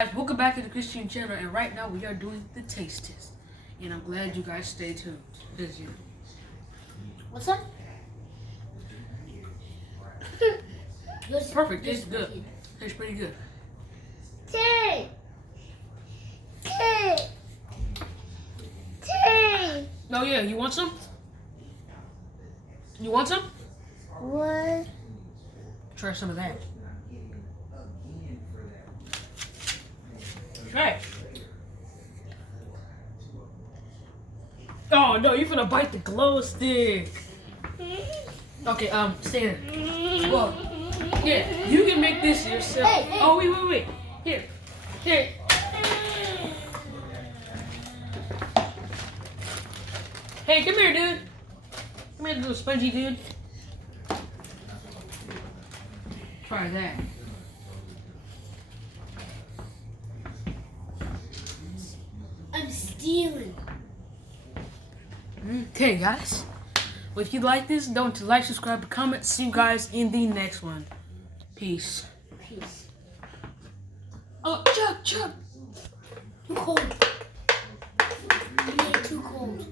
Guys, welcome back to the Christian channel, and right now we are doing the taste test. And I'm glad you guys stay tuned. What's up? Perfect, tastes good. Tastes pretty good. Tay! Oh yeah, you want some? You want some? What? Try some of that. Try it. Oh no, you're gonna bite the glow stick. Okay, stand. Well, yeah, you can make this yourself. Hey. Oh wait. Here. Hey, come here, dude. Come here, little spongy dude. Try that. I'm stealing. Okay, guys. Well, if you like this, don't forget to like, subscribe, comment. See you guys in the next one. Peace. Oh, Chuck. Too cold. You made it too cold.